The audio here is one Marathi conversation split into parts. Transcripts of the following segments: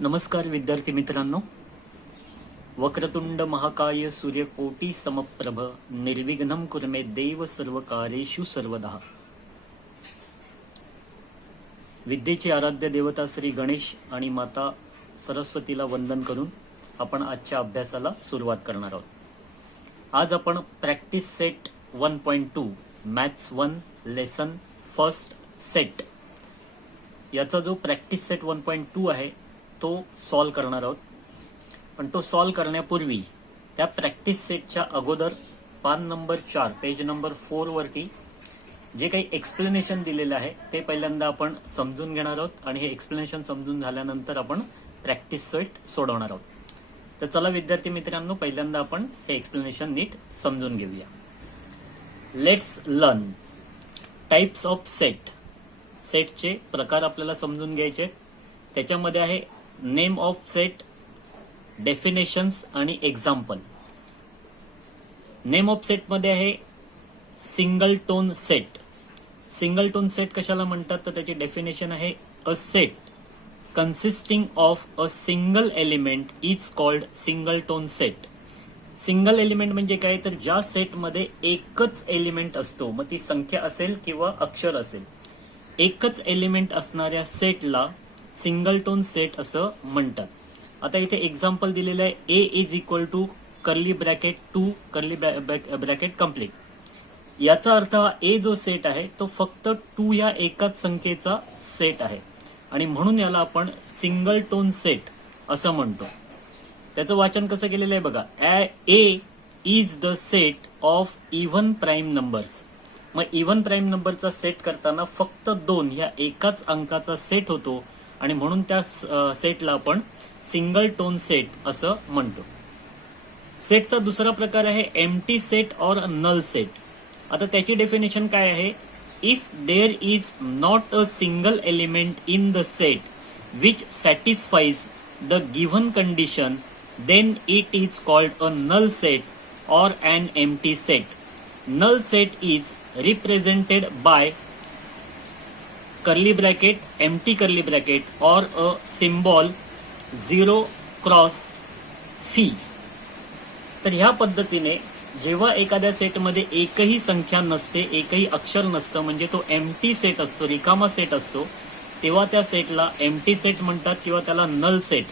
नमस्कार विद्यार्थी मित्रांनो. वक्रतुंड महाकाय सूर्यकोटी समप्रभ निर्विघ्नं कुर्मे देव सर्वकार्येषु सर्वदा. विद्येचे आराध्य देवता श्री गणेश आणि माता सरस्वतीला वंदन करून आपण आजच्या अभ्यासाला सुरुवात करणार आहोत. आज आपण practice set 1.2 maths 1 lesson first set याचा जो प्रॅक्टिस सेट 1.2 आहे तो सॉल्व करणार आहोत. पण तो सॉल्व करण्यापूर्वी त्या प्रॅक्टिस सेटच्या अगोदर पान नंबर 4 पेज नंबर 4 वरती जे काही एक्सप्लेनेशन दिलेलं आहे ते पहिल्यांदा आपण समजून घेणार आहोत आणि हे एक्सप्लेनेशन समजून झाल्यानंतर आपण प्रॅक्टिस सेट सोडवणार आहोत. तर चला विद्यार्थी मित्रांनो, पहिल्यांदा आपण हे एक्सप्लेनेशन नीट समजून घेऊया. Let's learn types of set. सेटचे प्रकार आपल्याला समजून घ्यायचे. त्याच्यामध्ये आहे नेम ऑफ सेट, डेफिनेशन्स आणि एक्झाम्पल. नेम ऑफ सेट मध्ये आहे single tone set. Single tone set कशाला म्हणतात तर त्याची डेफिनेशन आहे a set consisting of a single element is called single tone set. Single element म्हणजे काय तर ज्या सेटमध्ये एकच एलिमेंट असतो, मग ती संख्या असेल किंवा अक्षर असेल, एकच एलिमेंट असणाऱ्या सेटला सिंगल टोन सेट असं म्हणतात. आता इथे एक्झाम्पल दिलेलं आहे A is equal to curly bracket 2 curly bracket complete. याचा अर्थ हा ए जो सेट आहे तो फक्त 2 या एकाच संख्येचा सेट आहे आणि म्हणून याला आपण सिंगल टोन सेट असं म्हणतो. त्याचं वाचन कसं केलेलं आहे बघा. A is the set of even prime numbers. मग इव्हन प्राईम नंबरचा सेट करताना फक्त 2 ह्या एकाच अंकाचा सेट होतो आणि म्हणून त्या सेटला आपण सिंगल टोन सेट असं म्हणतो. सेटचा दुसरा प्रकार आहे empty set or null set. आता त्याची डेफिनेशन काय आहे. If there is not a single element in the set which satisfies the given condition then it is called a null set or an empty set. Null set is represented by curly bracket, empty curly bracket or a symbol 0 cross fee. तर ह्या पद्धतीने जेव्हा एखाद्या सेटमध्ये एकही संख्या नसते, एकही अक्षर नसतं, म्हणजे तो एम्प्टी सेट असतो, रिकामा सेट असतो, तेव्हा त्या सेटला एम्प्टी सेट म्हणतात किंवा त्याला नल सेट.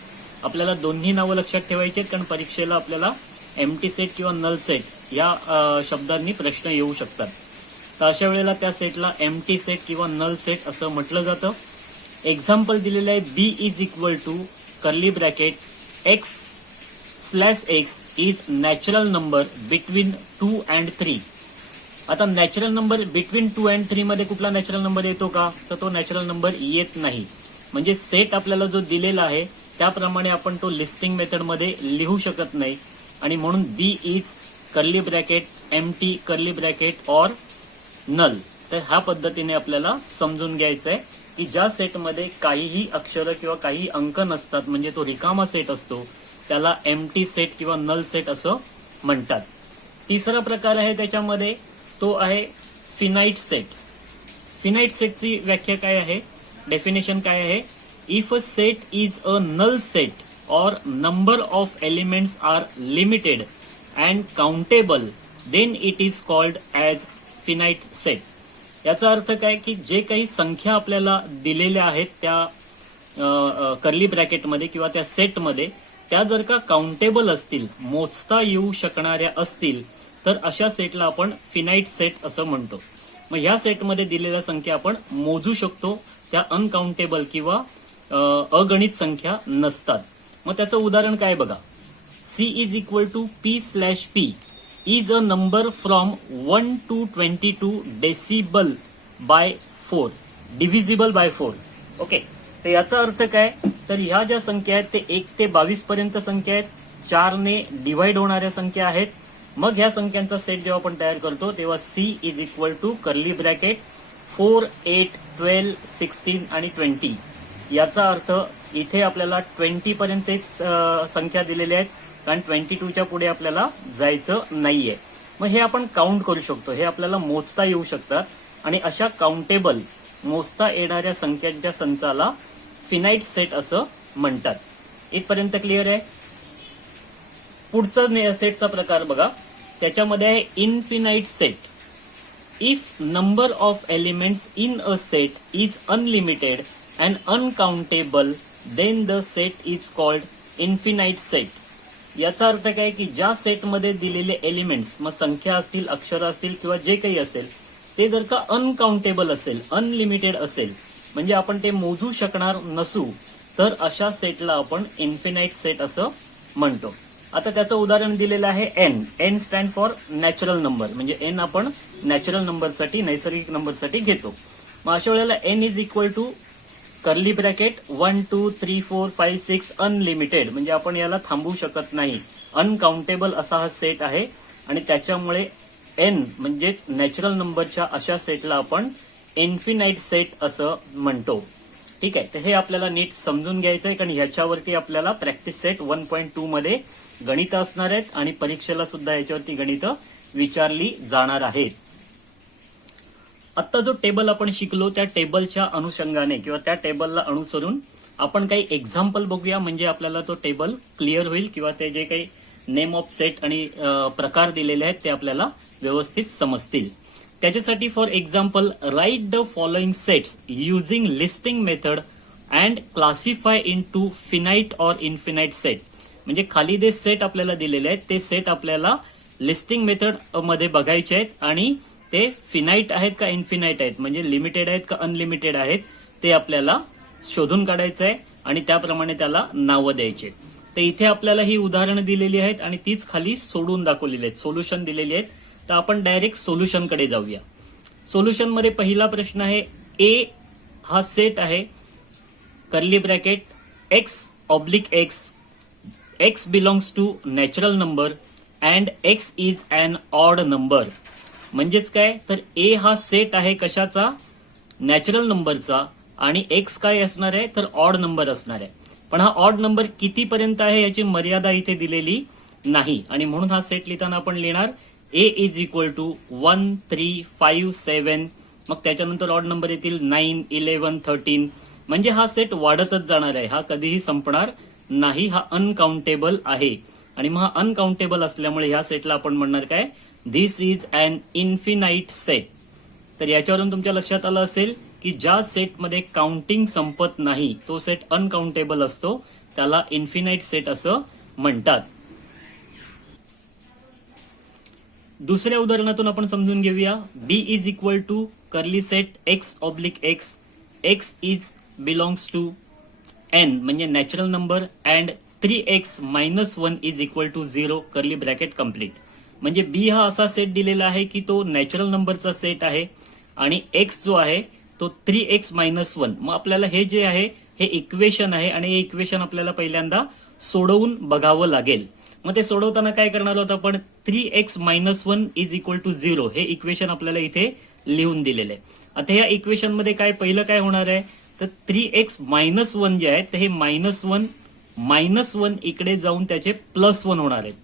आपल्याला दोन्ही नावं लक्षात ठेवायची आहेत कारण परीक्षेला आपल्याला एम्प्टी सेट किंवा नल सेट या शब्दांनी प्रश्न येऊ शकतात. तर अशा वेळेला त्या सेटला एम्प्टी सेट किंवा नल सेट असं म्हटलं जातं. एक्झाम्पल दिलेलं आहे B is equal to curly bracket x slash x is natural number between 2 and 3. आता नॅचरल नंबर बिटवीन 2 and 3 मध्ये कुठला नॅचरल नंबर येतो का तर तो नॅचरल नंबर येत नाही. म्हणजे सेट आपल्याला जो दिलेला आहे त्याप्रमाणे आपण तो लिस्टिंग मेथडमध्ये लिहू शकत नाही आणि म्हणून B is curly bracket empty curly bracket or null. तर ह्या पद्धतीने आपल्याला समजून घ्यायचं आहे की ज्या सेटमध्ये काहीही अक्षर किंवा काही अंक नसतात, म्हणजे तो रिकामा सेट असतो, त्याला एम्प्टी सेट किंवा नल सेट असं म्हणतात. तिसरा प्रकार आहे त्याच्यामध्ये तो आहे फिनाइट सेट. फिनाइट सेटची व्याख्या काय आहे, डेफिनेशन काय आहे. If a set is a null set or number of elements are limited and countable then it is called as finite set. याचा अर्थ काय की जे काही संख्या आपल्याला दिलेल्या आहेत त्या कर्ली ब्रॅकेटमध्ये किंवा त्या सेटमध्ये, त्या जर का काउंटेबल असतील, मोजता येऊ शकणाऱ्या असतील, तर अशा सेटला आपण फिनाइट सेट असं म्हणतो. मग ह्या सेटमध्ये दिलेल्या संख्या आपण मोजू शकतो, त्या अनकाउंटेबल किंवा अगणित संख्या नसतात. मग त्याचं उदाहरण काय बघा. C is equal to P slash P is a number from 1 to 22 decibel by 4 divisible by 4. Okay, तर याचा अर्थ काय तर ह्या ज्या संख्या आहेत ते 1 ते 22 पर्यंत संख्या आहेत, 4 ने डिवाइड होणाऱ्या संख्या आहेत. मग ह्या संख्यांचा सेट जेव्हा आपण तयार करतो तेव्हा C is equal to curly bracket 4, 8, 12, 16 आणि 20. याचा अर्थ इथे आपल्याला 20 पर्यंत संख्या दिलेल्या आहेत कारण 22च्या पुढे आपल्याला जायचं नाहीये. मग हे आपण काउंट करू शकतो, हे आपल्याला मोजता येऊ शकतात आणि अशा काउंटेबल मोजता येणाऱ्या संख्यांच्या संचाला फिनाइट सेट असं म्हणतात. इथपर्यंत क्लिअर आहे. पुढचा सेटचा प्रकार बघा, त्याच्यामध्ये आहे infinite set. If number of elements in a set is unlimited and uncountable then the set is called infinite set. याचा अर्थ काय की ज्या सेटमध्ये दिलेले एलिमेंट्स, मग संख्या असतील, अक्षर असतील किंवा जे काही असेल, ते जर का अनकाउंटेबल असेल, अनलिमिटेड असेल, म्हणजे आपण ते मोजू शकणार नसू, तर अशा सेटला आपण इन्फिनाइट सेट असं म्हणतो. आता त्याचं उदाहरण दिलेलं आहे N. N stand for natural number, म्हणजे एन आपण नॅचरल नंबरसाठी, नैसर्गिक नंबरसाठी घेतो. मग अशा वेळेला N is equal to curly bracket 1 2 3 4 5 6 unlimited, म्हणजे आपण याला थांबवू शकत नाही, अनकाउंटेबल असा हा सेट आहे. आणि त्याच्यामुळे एन म्हणजेच नॅचरल नंबरच्या अशा सेटला आपण इन्फिनाइट सेट असं म्हणतो. ठीक आहे, तर हे आपल्याला नीट समजून घ्यायचं आहे, कारण ह्याच्यावरती आपल्याला प्रॅक्टिस सेट 1.2 मध्ये गणित असणार आहेत आणि परीक्षेला सुद्धा याच्यावरती गणित विचारली जाणार आहेत. आता जो टेबल आपण शिकलो त्या टेबलच्या अनुषंगाने किंवा त्या टेबलला अनुसरून आपण काही एक्झाम्पल बघूया, म्हणजे आपल्याला तो टेबल क्लिअर होईल किंवा ते जे काही नेम ऑफ सेट आणि प्रकार दिलेले आहेत ते आपल्याला व्यवस्थित समजतील. त्याच्यासाठी for example write the following sets using listing method and classify into finite or infinite set. म्हणजे खाली जे सेट आपल्याला दिलेले आहेत ते सेट आपल्याला लिस्टिंग मेथड मध्ये बघायचे आहेत आणि ते फिनाइट आहेत का इन्फिनाइट आहेत, म्हणजे लिमिटेड आहेत का अनलिमिटेड आहेत, ते आपल्याला शोधून काढायचं आहे आणि त्याप्रमाणे त्याला नावं द्यायचे. तर इथे आपल्याला ही उदाहरणं दिलेली आहेत आणि तीच खाली सोडून दाखवलेली आहेत, सोल्युशन दिलेली आहेत. तर आपण डायरेक्ट सोल्युशनकडे जाऊया. सोल्युशन मध्ये पहिला प्रश्न आहे, ए हा सेट आहे, curly bracket x oblique x, x belongs to natural number and x is an odd number. म्हणजेच काय, तर ए हा सेट आहे कशाचा, नॅचरल नंबरचा, आणि एक्स काय असणार आहे, तर ऑड नंबर असणार आहे. पण हा ऑड नंबर कितीपर्यंत आहे याची मर्यादा इथे दिलेली नाही, आणि म्हणून हा सेट लिहिताना आपण लिहिणार ए इज इक्वल टू 1 3 5 7, मग त्याच्यानंतर ऑड नंबर येतील 9 11 13. म्हणजे हा सेट वाढतच जाणार आहे, हा कधीही संपणार नाही, हा अनकाउंटेबल आहे. आणि मग हा अनकाउंटेबल असल्यामुळे ह्या सेटला आपण म्हणणार काय, this is an infinite set. तर याच्यावरून तुमच्या लक्षात आलं असेल की ज्या सेटमध्ये काउंटिंग संपत नाही तो सेट अनकाउंटेबल असतो, त्याला इन्फिनाइट सेट असं म्हणतात. दुसऱ्या उदाहरणातून आपण समजून घेऊया. B is equal to curly set x oblique x, x is belongs to N म्हणजे natural number and 3x - 1 is equal to 0 curly bracket complete. म्हणजे बी हा असा सेट दिलेला आहे की तो नॅचरल नंबरचा सेट आहे आणि एक्स जो आहे तो 3x - 1. मग आपल्याला हे जे आहे हे इक्वेशन आहे आणि हे इक्वेशन आपल्याला पहिल्यांदा सोडवून बघावं लागेल. मग ते सोडवताना काय करणार आहोत आपण, 3x - 1 इज इक्वल टू 0 हे इक्वेशन आपल्याला इथे लिहून दिलेलं आहे. आता या इक्वेशन मध्ये काय पहिलं काय होणार आहे, तर 3x - 1 जे आहे ते हे -1 इकडे जाऊन त्याचे +1 होणार आहेत.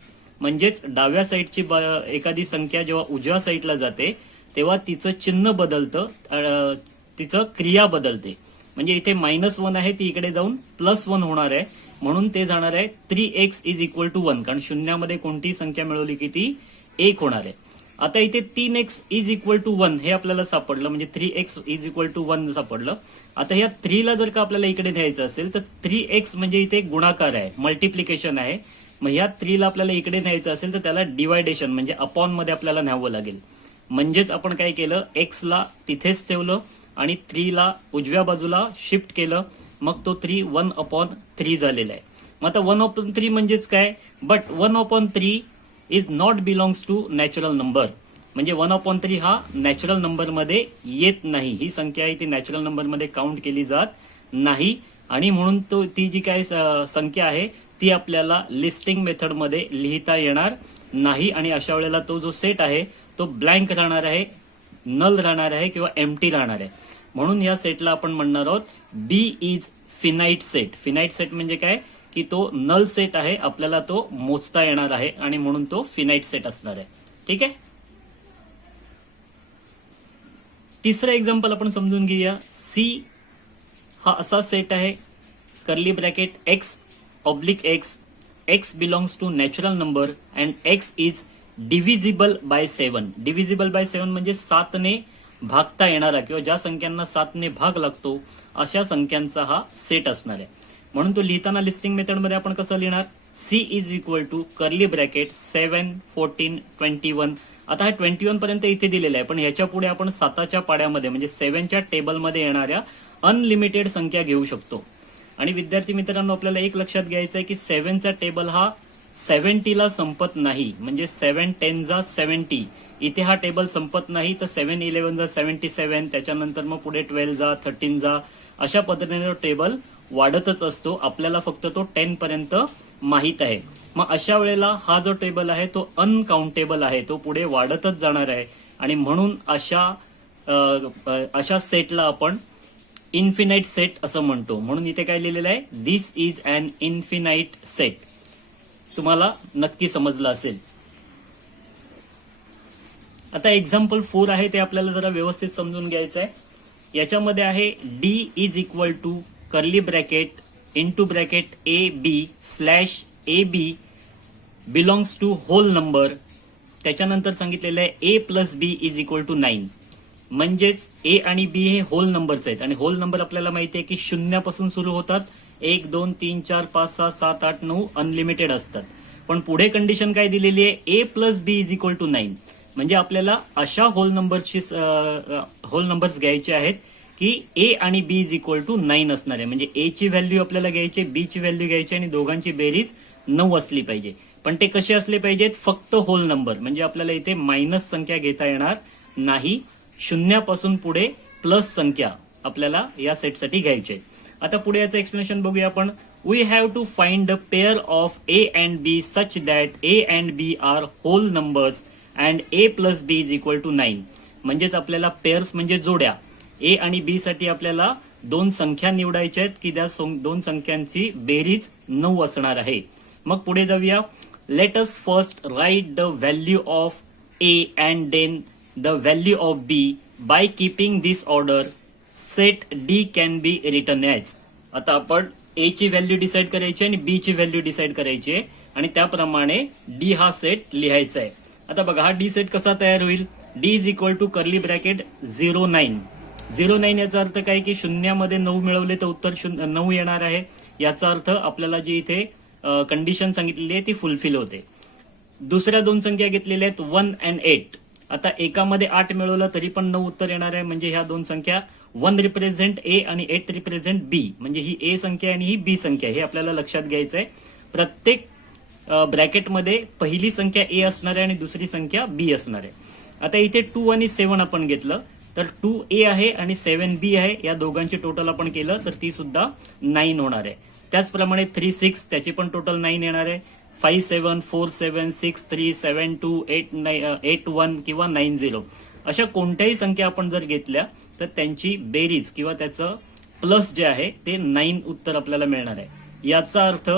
म्हणजेच डाव्या साईडची एखादी संख्या जेव्हा उजव्या साईडला जाते तेव्हा तिचं चिन्ह बदलतं, तिचं क्रिया बदलते. म्हणजे इथे -1 आहे ती इकडे जाऊन +1 होणार आहे, म्हणून ते जाणार आहे 3x इज इक्वल टू 1, कारण शून्यामध्ये कोणतीही संख्या मिळवली की ती 1 होणार आहे. आता इथे 3x इज इक्वल टू 1 हे आपल्याला सापडलं, म्हणजे 3x इज इक्वल टू 1 सापडलं. आता या 3 ला जर का आपल्याला इकडे न्यायचं असेल तर 3x म्हणजे इथे गुणाकार आहे, मल्टिप्लिकेशन आहे. मग या 3 ला आपल्याला इकडे न्यायचं असेल तर त्याला डिवायडेशन म्हणजे अपॉन मध्ये आपल्याला न्यावं लागेल. म्हणजेच आपण काय केलं, x ला तिथेच ठेवलं आणि 3 ला उजव्या बाजूला शिफ्ट केलं, मग तो 3 1/3 झालेला आहे. मग आता 1/3 म्हणजेच काय, but 1/3 is not belongs to natural number. म्हणजे 1/3 हा नॅचरल नंबर मध्ये येत नाही, ही संख्या आहे ती नॅचरल नंबर मध्ये काउंट केली जात नाही, आणि म्हणून तो ती जी काही संख्या आहे ती आपल्याला लिस्टिंग मेथड मध्ये लिहिता येणार नाही. आणि अशा वेळेला तो जो सेट आहे तो ब्लँक राहणार आहे, नल राहणार आहे किंवा एम्प्टी राहणार आहे. म्हणून या सेटला आपण म्हणणार आहोत B is finite set. Finite set म्हणजे काय की तो नल सेट आहे, आपल्याला तो मोजता येणार आहे आणि म्हणून तो फिनाइट सेट असणार आहे. ठीक आहे. तिसरं एक्झाम्पल आपण समजून घेऊया. सी हा असा सेट आहे, curly bracket x oblique x, x belongs to natural number and x is divisible by 7. Divisible by 7 म्हणजे 7 ने भागता येणारा किंवा ज्या संख्यांना 7 ने भाग लागतो अशा संख्यांचा हा सेट असणार आहे. म्हणून तो लिहिताना लिस्टिंग मेथडमध्ये आपण कसं लिहिणार, C is equal to curly bracket 7, 14, 21. आता हा 21 पर्यंत इथे दिलेला आहे, पण ह्याच्या पुढे आपण 7च्या पाड्यामध्ये म्हणजे 7च्या टेबलमध्ये येणाऱ्या अनलिमिटेड संख्या घेऊ शकतो. आणि विद्यार्थी मित्रांनो, आपल्याला एक लक्षात घ्यायचं आहे की 7चा टेबल हा 70ला संपत नाही. म्हणजे 7 10 जा 70, इथे हा टेबल संपत नाही. तर 7 11 जा 77, त्याच्यानंतर मग पुढे 12 जा 13 जा अशा पद्धतीने टेबल वाढतच असतो. आपल्याला फक्त तो 10 पर्यंत माहित आहे. मग अशा वेळेला हा जो टेबल आहे तो अनकाउंटेबल आहे, तो पुढे वाढतच जाणार आहे. आणि म्हणून अशा सेटला आपण इन्फिनाइट सेट असं म्हणतो. म्हणून इथे काय लिहिलेलं आहे, दिस इज अन इन्फिनाइट सेट. तुम्हाला नक्की समजलं असेल. आता एक्झाम्पल 4 आहे ते आपल्याला जरा व्यवस्थित समजून घ्यायचं आहे. याच्यामध्ये आहे D is equal to curly bracket into bracket a b slash a b belongs to whole number. त्याच्यानंतर सांगितलेलं आहे a plus B is equal to 9. म्हणजेच ए आणि बी हे होल नंबर्स आहेत. आणि होल नंबर आपल्याला माहिती आहे की शून्यापासून सुरू होतात. 1 2 3 4 5 6 7 8 9 अनलिमिटेड असतात. पण पुढे कंडिशन काय दिलेली आहे, a plus B is equal to 9. म्हणजे आपल्याला अशा होल नंबर्स घ्यायचे आहेत की ए आणि बी इज इक्वल टू 9 असणार आहे. म्हणजे ए ची व्हॅल्यू आपल्याला घ्यायची, बी ची व्हॅल्यू घ्यायची आणि दोघांची बेरीज 9 असली पाहिजे. पण ते कसे असले पाहिजेत, फक्त होल नंबर. म्हणजे आपल्याला इथे मायनस संख्या घेता येणार नाही. शून्यापासून पुढे प्लस संख्या आपल्याला या सेटसाठी घ्यायची आहे. आता पुढे याचं एक्सप्लेनेशन बघूया आपण. We have to find the pair of A and B such that A and B are whole numbers and A plus B is equal to 9. म्हणजेच आपल्याला पेअर्स म्हणजे जोड्या, ए आणि बी साठी आपल्याला दोन संख्या निवडायच्या आहेत की त्या दोन संख्यांची बेरीज 9 असणार आहे. मग पुढे जाऊया. Let us first write the value of A and then the value of B by keeping this order set D can be written as. आता आपण ए ची व्हॅल्यू डिसाईड करायची आणि बी ची व्हॅल्यू डिसाईड करायची आहे आणि त्याप्रमाणे डी हा सेट लिहायचा आहे. आता बघा, हा डी सेट कसा तयार होईल. D is equal to curly bracket 09. 09 याचा अर्थ काय की शून्यामध्ये 9 मिळवले तर उत्तर 9 येणार आहे. याचा अर्थ आपल्याला जी इथे कंडिशन सांगितलेली आहे ती फुलफिल होते. दुसऱ्या दोन संख्या घेतलेल्या आहेत 1 and 8. आता एकामध्ये 8 मिळवलं तरी पण 9 उत्तर येणार आहे. म्हणजे ह्या दोन संख्या 1 रिप्रेझेंट ए आणि 8 रिप्रेझेंट बी. म्हणजे ही ए संख्या आणि ही बी संख्या, हे आपल्याला लक्षात घ्यायचं आहे. प्रत्येक ब्रॅकेटमध्ये पहिली संख्या ए असणार आहे आणि दुसरी संख्या बी असणार आहे. आता इथे 2 आणि 7 आपण घेतलं तर 2A आहे आणि 7B आहे. या दोघांची टोटल आपण केलं तर ती सुद्धा 9 होणार आहे. त्याचप्रमाणे 3 6 त्याची पण टोटल 9 येणार आहे. 5 7 4 7 6 3 7 2 8 1 किंवा 9 0 अशा कोणत्याही संख्या आपण जर घेतल्या तर त्यांची बेरीज किंवा त्याचं प्लस जे आहे ते 9 उत्तर आपल्याला मिळणार आहे. याचा अर्थ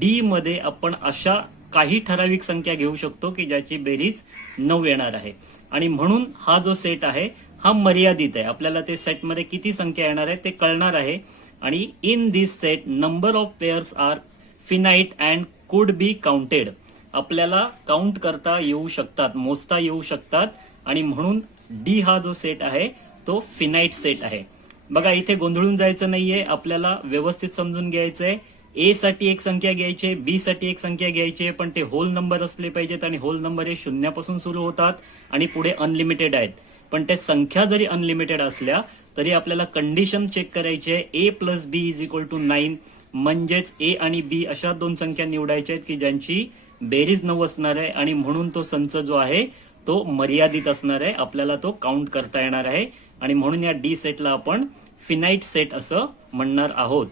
डी मध्ये आपण अशा काही ठराविक संख्या घेऊ शकतो की ज्याची बेरीज 9 येणार आहे. आणि म्हणून हा जो सेट आहे हा मर्यादित आहे. आपल्याला ते सेटमध्ये किती संख्या येणार आहे ते कळणार आहे. आणि in this set number of pairs are finite and could be counted. आपल्याला काउंट करता येऊ शकतात, मोजता येऊ शकतात. आणि म्हणून डी हा जो सेट आहे तो फिनाइट सेट आहे. बघा, इथे गोंधळून जायचं नाहीये. आपल्याला व्यवस्थित समजून घ्यायचंय. ए साठी एक संख्या घ्यायची आहे, बी साठी एक संख्या घ्यायची आहे, पण ते होल नंबर असले पाहिजेत. आणि होल नंबर हे शून्यापासून सुरू होतात आणि पुढे अनलिमिटेड आहेत. पण त्या संख्या जरी अनलिमिटेड असल्या तरी आपल्याला कंडिशन चेक करायची आहे. A plus B is equal to 9. म्हणजेच ए आणि बी अशा दोन संख्या निवडायच्या आहेत की ज्यांची बेरीज 9 असणार आहे. आणि म्हणून तो संच जो आहे तो मर्यादित असणार आहे. आपल्याला तो काउंट करता येणार आहे. आणि म्हणून या डी सेटला आपण फिनाइट सेट असं म्हणणार आहोत.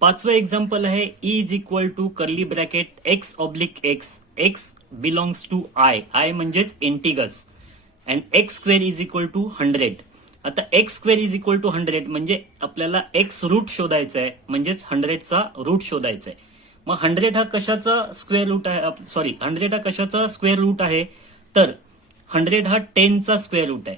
पाचवं एक्झाम्पल आहे E is equal to curly bracket x oblique x, x belongs to I, I म्हणजेच integers, and x square is equal to 100. आता x square is equal to 100 म्हणजे आपल्याला एक्स रूट शोधायचा आहे, म्हणजेच 100चा रूट शोधायचा आहे. मग 100 हा कशाचा स्क्वेअर रूट आहे, 100 हा कशाचा स्क्वेअर रूट आहे तर 100 हा 10चा स्क्वेअर रूट आहे.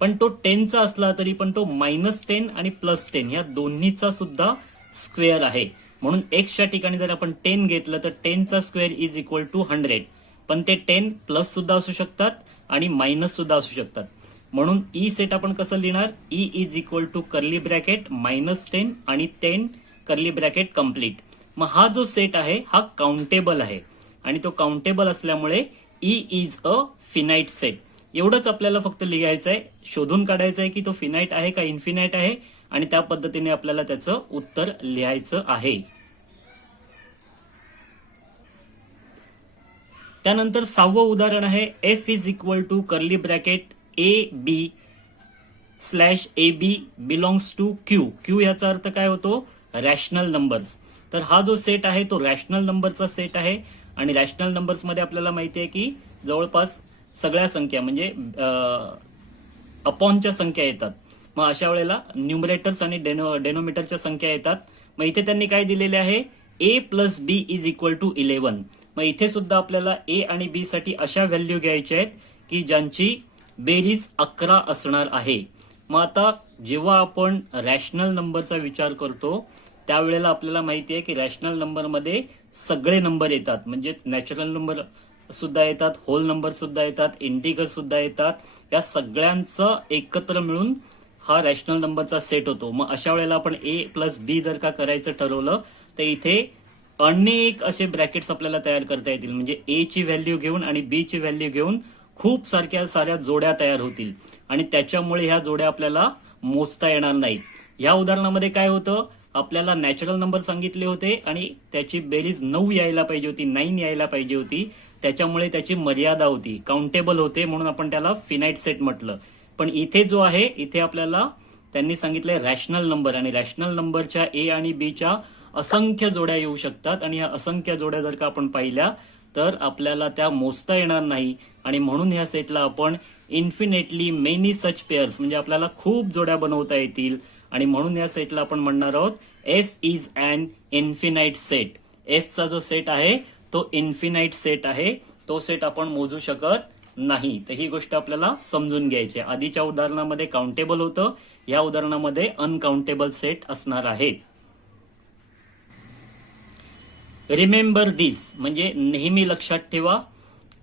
पण तो 10चा असला तरी पण तो -10 आणि +10 ह्या दोन्हीचा सुद्धा स्क्वेअर आहे. म्हणून एक्सच्या ठिकाणी जर आपण 10 घेतलं तर 10चा स्क्वेअर इज इक्वल टू 100. पण ते 10 प्लस सुद्धा असू शकतात आणि मायनस सुद्धा असू शकतात. म्हणून ई सेट आपण कसं लिहिणार, E is equal to curly bracket -10 आणि 10 कर्ली ब्रॅकेट कम्प्लीट. मग हा जो सेट आहे हा काउंटेबल आहे आणि तो काउंटेबल असल्यामुळे E is a finite set. एवढंच आपल्याला फक्त लिहायचं आहे, शोधून काढायचं आहे की तो फिनाइट आहे का इन्फिनाइट आहे आणि त्या पद्धतीने आपल्याला त्याचं उत्तर लिहायचं आहे. त्यानंतर 6वं उदाहरण आहे F is equal to curly bracket AB slash AB belongs to Q. Q याचा अर्थ काय होतो, रॅशनल नंबर्स. तर हा जो सेट आहे तो रॅशनल नंबरचा सेट आहे आणि रॅशनल नंबर्स मध्ये आपल्याला माहिती आहे की जवळपास सगळ्या संख्या म्हणजे अपॉनच्या संख्या येतात. मग अशा वेळेला न्यूमरेटर्स आणि डेनोमीटरच्या संख्या येतात. मग इथे त्यांनी काय दिलेले आहे, A plus B is equal to 11. मग इथे सुद्धा आपल्याला ए आणि बी साठी अशा व्हॅल्यू घ्यायच्या आहेत की ज्यांची बेरीज 11 असणार आहे. मग आता जेव्हा आपण रॅशनल नंबरचा विचार करतो त्यावेळेला आपल्याला माहिती आहे की रॅशनल नंबरमध्ये सगळे नंबर येतात, म्हणजे नॅचरल नंबर सुद्धा येतात, होल नंबर सुद्धा येतात, इंटिगर सुद्धा येतात. या सगळ्यांचं एकत्र मिळून हा रॅशनल नंबरचा सेट होतो. मग अशा वेळेला आपण ए प्लस बी जर का करायचं ठरवलं तर इथे अनेक असे ब्रॅकेट्स आपल्याला तयार करता येतील. म्हणजे ए ची व्हॅल्यू घेऊन आणि बी ची व्हॅल्यू घेऊन खूप साऱ्या जोड्या तयार होतील आणि त्याच्यामुळे ह्या जोड्या आपल्याला मोजता येणार नाहीत. या उदाहरणामध्ये काय होतं, आपल्याला नॅचरल नंबर सांगितले होते आणि त्याची बेरीज 9 यायला पाहिजे होती, 9 यायला पाहिजे होती. त्याच्यामुळे त्याची मर्यादा होती, काउंटेबल होते, म्हणून आपण त्याला फिनाइट सेट म्हटलं. पण इथे जो आहे इथे आपल्याला त्यांनी सांगितलंय रॅशनल नंबर आणि रॅशनल नंबरच्या ए आणि बी च्या असंख्य जोड्या येऊ शकतात आणि ह्या असंख्य जोड्या जर का आपण पाहिल्या तर आपल्याला त्या मोजता येणार नाही आणि म्हणून ह्या सेटला आपण इन्फिनेटली मेनी सच पेअर्स म्हणजे आपल्याला खूप जोड्या बनवता येतील आणि म्हणून या सेटला आपण म्हणणार आहोत F is an infinite set. एफचा जो सेट आहे तो इन्फिनाइट सेट आहे, तो सेट आपण मोजू शकत नाही. तर ही गोष्ट आपल्याला समजून घ्यायची आहे. आधीच्या उदाहरणामध्ये काउंटेबल होतं, या उदाहरणामध्ये अनकाउंटेबल सेट असणार आहे. रिमेंबर दिस म्हणजे नेहमी लक्षात ठेवा.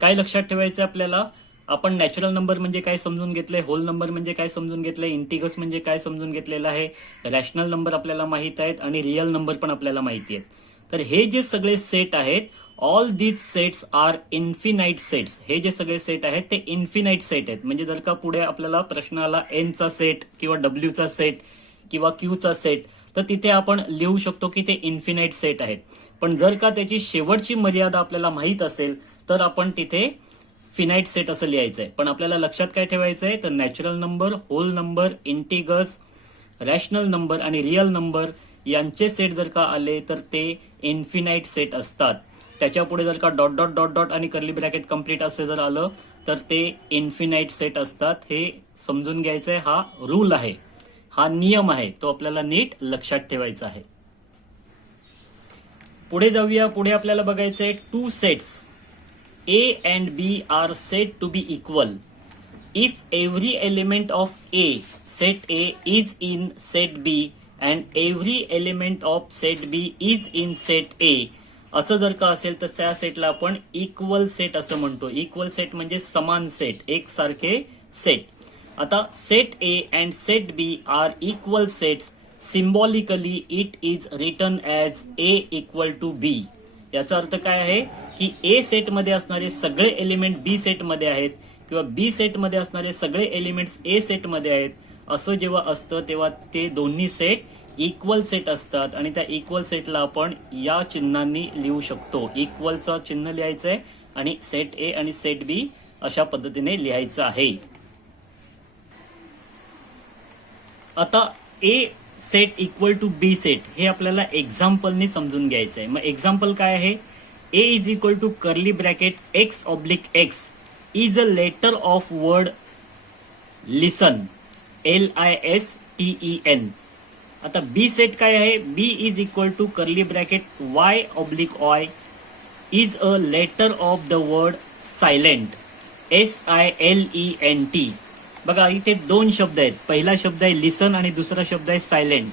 काय लक्षात ठेवायचं आपल्याला, आपण नॅचरल नंबर म्हणजे काय समजून घेतलंय, होल नंबर म्हणजे काय समजून घेतलंय, इंटिगर्स म्हणजे काय समजून घेतलेलं आहे, रॅशनल नंबर आपल्याला माहित आहेत आणि रिअल नंबर पण आपल्याला माहिती आहेत. तर हे जे सगळे सेट आहेत, all these sets are infinite sets. हे जे सगळे सेट आहेत ते इन्फिनाइट सेट आहेत. म्हणजे जर का पुढे आपल्याला प्रश्न आला एनचा सेट किंवा डब्ल्यूचा सेट किंवा क्यूचा सेट तर तिथे आपण लिहू शकतो की ते इन्फिनाइट सेट आहेत. पण जर का त्याची शेवटची मर्यादा आपल्याला माहित असेल तर आपण तिथे फिनाइट सेट असं लिहायचंय. पण आपल्याला लक्षात काय ठेवायचंय, तर natural number, whole number, integers, rational number आणि रिअल नंबर यांचे सेट जर का आले तर ते इन्फिनाइट सेट असतात. त्याच्या पुढे जर का डॉट डॉट डॉट डॉट आणि कर्ली ब्रॅकेट कम्प्लीट असे जर आलं तर ते इन्फिनाइट सेट असतात. हे समजून घ्यायचंय, हा रूल आहे, हा नियम आहे, तो आपल्याला नीट लक्षात ठेवायचा आहे. पुढे जाऊया. पुढे आपल्याला बघायचंय two sets A and B are said to be equal if every element of A, set A, is in set B and every element of set B is in set A. असं जर का असेल तर त्या सेटला आपण इक्वल सेट असं म्हणतो. इक्वल सेट म्हणजे समान सेट, एक सारखे सेट. आता set A and set B are equal sets. Symbolically it is written as A equal to B. याचा अर्थ काय आहे की ए सेट मध्ये असणारे सगळे एलिमेंट बी सेट मध्ये आहेत किंवा बी सेट मध्ये असणारे सगळे एलिमेंट्स ए सेट मध्ये आहेत. असं जेव्हा असतं तेव्हा ते दोन्ही सेट इक्वल सेट असतात आणि त्या इक्वल सेटला आपण या चिन्हांनी लिहू शकतो. इक्वलचं चिन्ह लिहायचंय आणि सेट ए आणि सेट बी अशा पद्धतीने लिहायचं आहे. आता A set equal to B set हे आपल्याला एक्झाम्पलनी समजून घ्यायचंय. मग एक्झाम्पल काय आहे, A is equal to curly bracket x oblique x is a letter of word listen, LISTEN. आता बी सेट काय आहे, B is equal to curly bracket y oblique y is a letter of the word silent, SILENT. बघा इथे दोन शब्द आहेत, पहिला शब्द आहे लिसन आणि दुसरा शब्द आहे सायलेंट.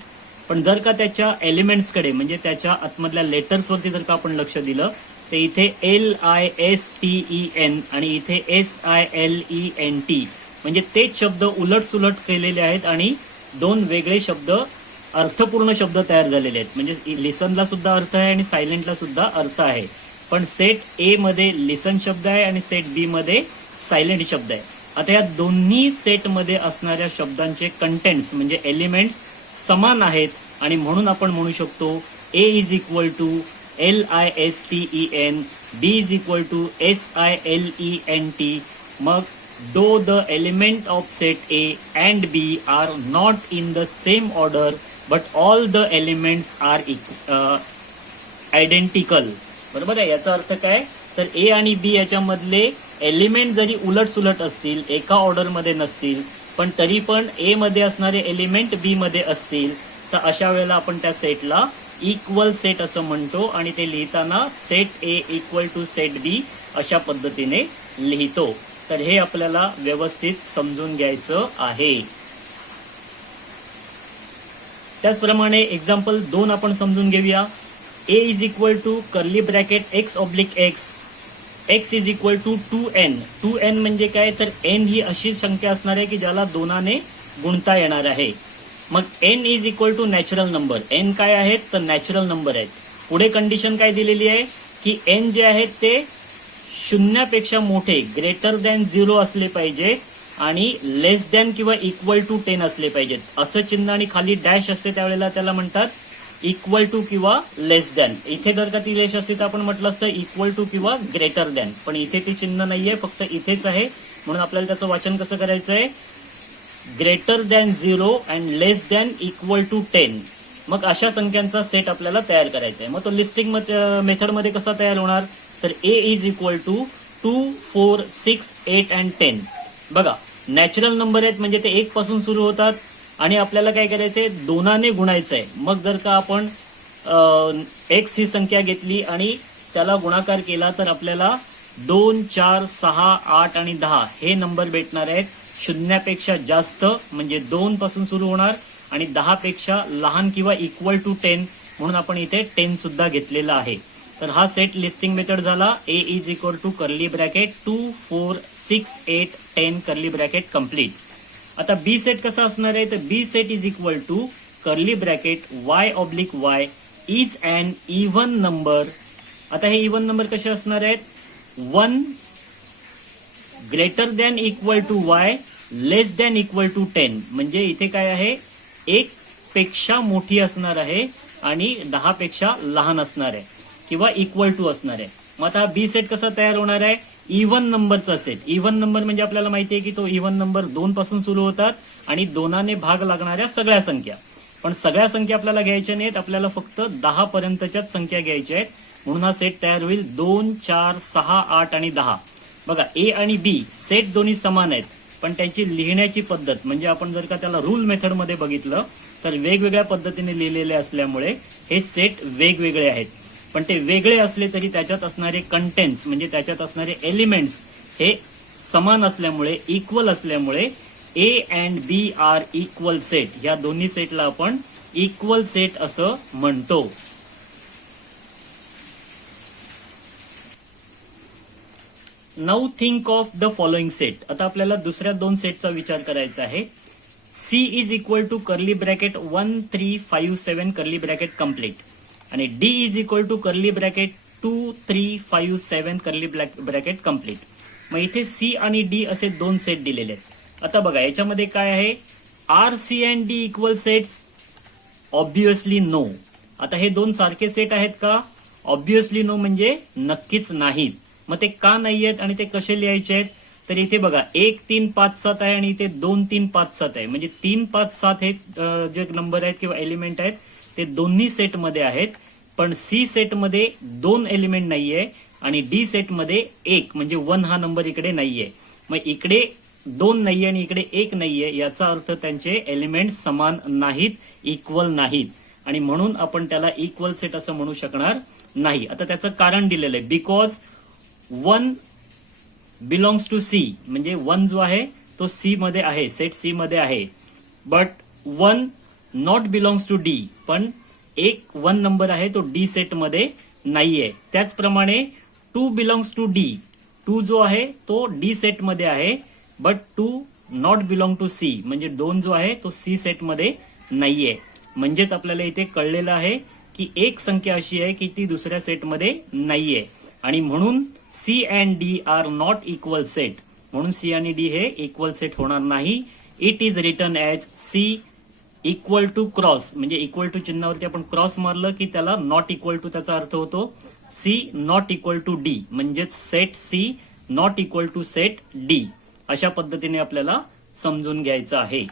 पण जर का त्याच्या एलिमेंट्सकडे म्हणजे त्याच्या आतमधल्या लेटर्सवरती जर का आपण लक्ष दिलं तर इथे LISTEN आणि इथे SILENT म्हणजे तेच शब्द उलट सुलट केलेले आहेत आणि दोन वेगळे शब्द अर्थपूर्ण शब्द तयार झालेले आहेत. म्हणजे लिसनला सुद्धा अर्थ आहे आणि सायलेंटला सुद्धा अर्थ आहे. पण सेट ए मध्ये लिसन शब्द आहे आणि सेट बी मध्ये सायलेंट शब्द आहे. आता या दोन्ही सेटमध्ये असणाऱ्या शब्दांचे कंटेंट्स म्हणजे एलिमेंट्स समान आहेत आणि म्हणून आपण म्हणू शकतो A is equal to LISTEN, B is equal to SILENT. मग though the element of set A and B are not in the same order but all the elements are identical. बरोबर आहे. याचा अर्थ काय तर ए आणि बी याच्यामधले एलिमेंट जरी उलट सुलट असतील, एका ऑर्डरमध्ये नसतील, पण तरी पण ए मध्ये असणारे एलिमेंट बी मध्ये असतील तर अशा वेळेला आपण त्या सेटला इक्वल सेट असं म्हणतो आणि ते लिहिताना set A equal to set B अशा पद्धतीने लिहितो. तर हे आपल्याला व्यवस्थित समजून घ्यायचं आहे. त्याचप्रमाणे एक्झाम्पल 2 आपण समजून घेऊया. A is equal to curly bracket x oblique x is equal to 2n. 2n म्हणजे काय तर n ही अशी संख्या असणार आहे की ज्याला दोनाने गुणता येणार आहे. मग n is equal to natural number. n काय आहेत तर नॅचरल नंबर आहेत. पुढे कंडिशन काय दिलेली आहे की n जे आहेत ते शून्यापेक्षा मोठे ग्रेटर दॅन 0 असले पाहिजे आणि लेस दॅन किंवा इक्वल टू 10 असले पाहिजेत. असं चिन्ह आणि खाली डॅश असते त्यावेळेला त्याला म्हणतात इक्वल टू किंवा लेस दॅन. इथे जर का ती लेस असते तर आपण म्हटलं असतं इक्वल टू किंवा ग्रेटर दॅन, पण इथे ती चिन्ह नाहीये, फक्त इथेच आहे. म्हणून आपल्याला त्याचं वाचन कसं करायचं आहे greater than 0 and less than equal to 10. मग अशा संख्यांचा सेट आपल्याला तयार करायचा आहे. मग तो लिस्टिंग मेथडमध्ये कसा तयार होणार तर A is equal to 2, 4, 6, 8 and 10. बघा नॅचरल नंबर आहेत म्हणजे ते 1 पासून सुरू होतात आणि आपल्याला काय करायचंय दोनाने गुणायचं आहे. मग जर का आपण x ही संख्या घेतली आणि त्याला गुणाकार केला तर आपल्याला 2, 4, 6, 8 आणि 10 हे नंबर भेटणार आहेत. शून्यापेक्षा जास्त म्हणजे 2 पासून सुरू होणार आणि 10 पेक्षा लहान किंवा इक्वल टू 10 म्हणून आपण इथे 10 सुद्धा घेतलेला आहे. तर हा सेट लिस्टिंग मेथड झाला. A is equal to curly bracket 2, 4, 6, 8, 10 curly bracket complete. आता बी सेट कसा असणार आहे तर B set is equal to curly bracket y oblique y is an even number. आता हे इव्हन नंबर कसे असणार आहेत 1 greater than equal to y less than equal to 10. म्हणजे इथे काय आहे 1 पेक्षा मोठी असणार आहे आणि 10 पेक्षा लहान असणार आहे किंवा इक्वल टू असणार आहे. मग आता बी सेट कसा तयार होणार आहे इव्हन नंबरचा सेट. इव्हन नंबर म्हणजे आपल्याला माहिती आहे की तो इव्हन नंबर 2 पासून सुरू होतात आणि 2ने भाग लागणाऱ्या सगळ्या संख्या. पण सगळ्या संख्या आपल्याला घ्यायच्या नाहीत, आपल्याला फक्त 10 पर्यंतच्याच संख्या घ्यायच्या आहेत. म्हणून हा सेट तयार होईल 2, 4, 6, 8 आणि 10. बघा ए आणि बी सेट दोन्ही समान आहेत पण त्याची लिहिण्याची पद्धत म्हणजे आपण जर का त्याला रूल मेथडमध्ये बघितलं तर वेगवेगळ्या पद्धतीने लिहिलेले असल्यामुळे हे सेट वेगवेगळे आहेत. पण ते वेगळे असले तरी त्याच्यात असणारे कंटेंट्स म्हणजे त्याच्यात असणारे एलिमेंट्स हे समान असल्यामुळे इक्वल असल्यामुळे A अँड B आर इक्वल सेट. या दोन्ही सेटला आपण इक्वल सेट असं म्हणतो. Now think of the following set. आता आपल्याला दुसऱ्या 2 सेटचा विचार करायचा आहे. C is equal to curly bracket 1, 3, 5, 7 curly bracket complete आणि D is equal to curly bracket 2, 3, 5, 7 curly bracket complete. मग इथे C आणि D असे 2 सेट दिलेले आहेत. आता बघा याच्यामध्ये काय आहे are C and D equal sets obviously no. आता हे 2 सारखे सेट आहेत का ऑब्वियसली नो म्हणजे नक्कीच नाहीत. मग ते का नाही आहेत आणि ते कसे लिहायचे आहेत तर इथे बघा 1, 3, 5, 7 आहे आणि इथे 2, 3, 5, 7 आहे. म्हणजे 3, 5, 7 हे जे नंबर आहेत किंवा एलिमेंट आहेत ते दोन्ही सेटमध्ये आहेत. पण सी सेटमध्ये 2 एलिमेंट नाहीये आणि डी सेटमध्ये 1 म्हणजे 1 हा नंबर इकडे नाहीये. मग इकडे 2 नाहीये आणि इकडे 1 नाहीये याचा अर्थ त्यांचे एलिमेंट समान नाहीत, इक्वल नाहीत आणि म्हणून आपण त्याला इक्वल सेट असं म्हणू शकणार नाही. आता त्याचं कारण दिलेलं आहे बिकॉज 1 बिलॉंग्स टू सी म्हणजे 1 जो आहे तो सी मध्ये आहे, सेट सी मध्ये आहे. But 1 not belongs to D, पण एक 1 नंबर आहे तो डी सेट मध्ये नाहीये. त्याचप्रमाणे 2 बिलॉंग्स टू डी, 2 जो आहे तो डी सेट मध्ये आहे, but 2 not belong to C, म्हणजे 2 जो आहे तो सी सेट मध्ये नाहीये. म्हणजेच आपल्याला इथे कळलेलं आहे की एक संख्या अशी आहे की ती दुसऱ्या सेटमध्ये नाहीये, आणि म्हणून C and D are not equal set. म्हणून सी आणि डी हे इक्वल सेट होणार नाही. It is written as C equal to cross, म्हणजे इक्वल टू चिन्हावरती आपण क्रॉस मारलं की त्याला नॉट इक्वल टू त्याचा अर्थ होतो C not equal to D, म्हणजेच set C not equal to set D. अशा पद्धतीने आपल्याला समजून घ्यायचं आहे.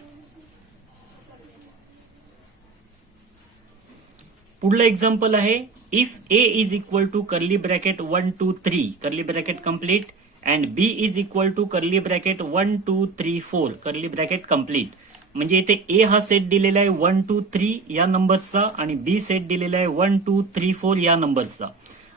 पुढलं एक्झाम्पल आहे, if A is equal to curly bracket 1 2 3 curly bracket complete and B is equal to curly bracket 1 2 3 4 curly bracket complete. म्हणजे इथे ए हा सेट दिलेला आहे 1 2 3 या नंबर्सचा, आणि बी सेट दिलेला आहे 1 2 3 4 या नंबर्सचा.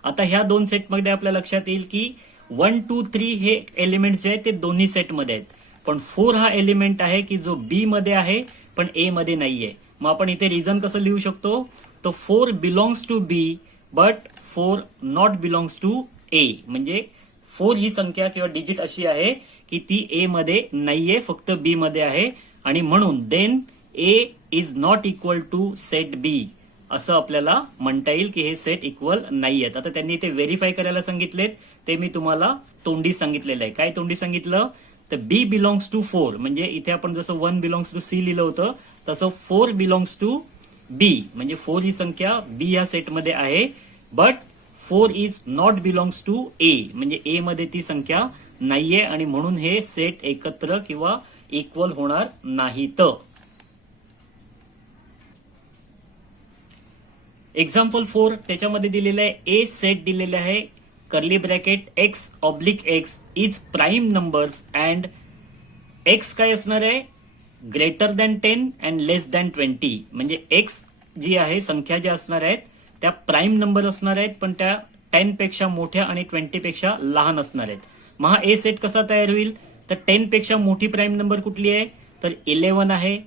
आता ह्या दोन सेटमध्ये आपल्या लक्षात येईल की 1 2 3 हे एलिमेंट जे आहेत ते दोन्ही सेटमध्ये आहेत, पण 4 हा एलिमेंट आहे की जो बी मध्ये आहे पण ए मध्ये नाहीये. मग आपण इथे रिझन कसं लिहू शकतो, तो 4 belongs to B but 4 not belongs to A. म्हणजे 4 ही संख्या किंवा डिजिट अशी आहे की ती ए मध्ये नाहीये, फक्त बी मध्ये आहे, आणि म्हणून then A is not equal to set B, असं आपल्याला म्हणता येईल की हे सेट इक्वल नाही आहेत. आता त्यांनी ते व्हेरीफाय करायला सांगितलेत, ते मी तुम्हाला तोंडी सांगितलेलं आहे. काय तोंडी सांगितलं, तर बी बिलॉंग्स टू 4, म्हणजे इथे आपण जसं 1 बिलॉंग्स टू सी लिहिलं होतं तसं 4 बिलॉंग्स टू बी, म्हणजे 4 ही संख्या बी या सेटमध्ये आहे, but 4 is not belongs to A, म्हणजे ए मध्ये ती संख्या नाहीये, आणि म्हणून हे सेट एकत्र किंवा इक्वल होणार नाहीत. एक्झाम्पल 4 त्याच्यामध्ये दिलेलं आहे, ए सेट दिलेलं आहे curly bracket x oblique x is prime numbers and x काय असणार आहे, greater than 10 and less than 20. म्हणजे एक्स जी आहे संख्या ज्या असणार आहेत त्या प्राईम नंबर असणार आहेत, पण त्या 10 पेक्षा मोठ्या आणि 20 पेक्षा लहान असणार आहेत. मग हा ए सेट कसा तयार होईल, तर 10 पेक्षा मोठी प्राईम नंबर कुठली आहे, तर 11 आहे,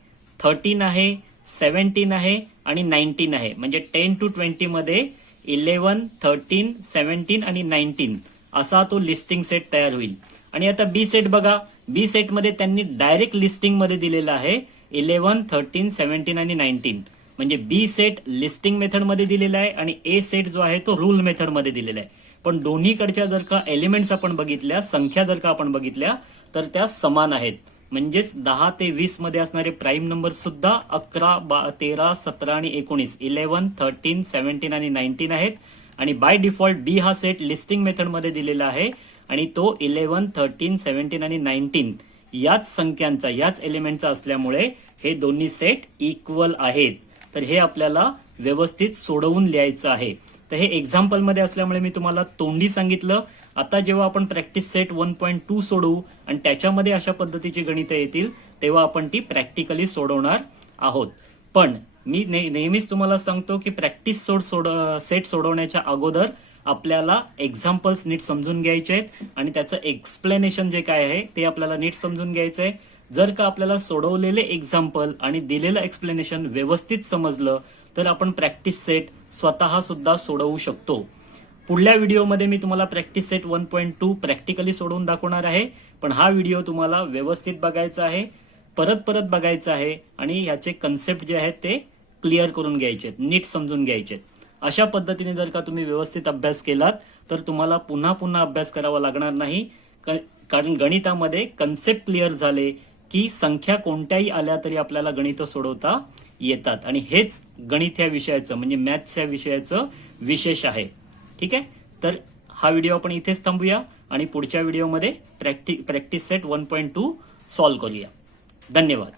13 आहे, 17 आहे आणि 19 आहे. म्हणजे 10 to 20 मध्ये 11, 13, 17 आणि 19 असा तो लिस्टिंग सेट तयार होईल. आणि आता बी सेट बघा, बी सेट मध्ये त्यांनी डायरेक्ट लिस्टिंग मध्ये दिलेलं आहे 11, 13, 17 आणि 19. म्हणजे बी सेट लिस्टिंग मेथड मध्ये दिलेला आहे आणि ए सेट जो आहे तो रूल मेथड मध्ये दिलेला आहे. पण दोन्हीकडच्या जर का एलिमेंट्स आपण बघितल्या, संख्या जर का आपण बघितल्या, तर त्या समान आहेत. म्हणजेच 10 ते 20 मध्ये असणारे प्राईम नंबर सुद्धा 11, 13, 17 आणि 19, 11, 13, 17 आणि 19 आहेत. आणि बाय डिफॉल्ट बी हा सेट लिस्टिंग मेथड मध्ये दिलेला आहे आणि तो 11, 13, 17 आणि 19 याच संख्यांचा, याच एलिमेंटचा असल्यामुळे हे दोन्ही सेट इक्वल आहेत. तर हे आपल्याला व्यवस्थित सोडवून लिहायचं आहे. तर हे एक्झाम्पल मध्ये असल्यामुळे मी तुम्हाला तोंडी सांगितलं. आता जेव्हा आपण प्रॅक्टिस सेट 1.2 सोडवू आणि त्याच्यामध्ये अशा पद्धतीची गणितं येतील, तेव्हा आपण ती प्रॅक्टिकली सोडवणार आहोत. पण मी नेहमीच तुम्हाला सांगतो की प्रॅक्टिस सेट सोडवण्याच्या अगोदर आपल्याला एक्झाम्पल्स नीट समजून घ्यायचे आहेत आणि त्याचं एक्सप्लेनेशन जे काय आहे ते आपल्याला नीट समजून घ्यायचं आहे. जर का आपल्याला सोडवलेले एक्झाम्पल आणि दिलेलं एक्सप्लेनेशन व्यवस्थित समजलं तर आपण प्रॅक्टिस सेट स्वतः सुद्धा सोडवू शकतो. पुढल्या व्हिडिओमध्ये मी तुम्हाला प्रॅक्टिस सेट 1.2 प्रॅक्टिकली सोडवून दाखवणार आहे. पण हा व्हिडिओ तुम्हाला व्यवस्थित बघायचा आहे, परत परत बघायचा आहे आणि ह्याचे कन्सेप्ट जे आहेत ते क्लिअर करून घ्यायचे, नीट समजून घ्यायचे. अशा पद्धतीने जर का तुम्ही व्यवस्थित अभ्यास केलात तर तुम्हाला पुन्हा पुन्हा अभ्यास करावा लागणार नाही. कारण गणितामध्ये कन्सेप्ट क्लिअर झाले की संख्या कोणत्याही आल्या तरी आपल्याला गणित सोडवता येतात. आणि हेच गणित या विषयाचं म्हणजे मॅथ्स या विषयाचं विशेष आहे. ठीक आहे, तर हा व्हिडिओ आपण इथेच थांबूया आणि पुढच्या व्हिडिओमध्ये प्रॅक्टिस सेट 1.2 सॉल्व्ह करूया. धन्यवाद.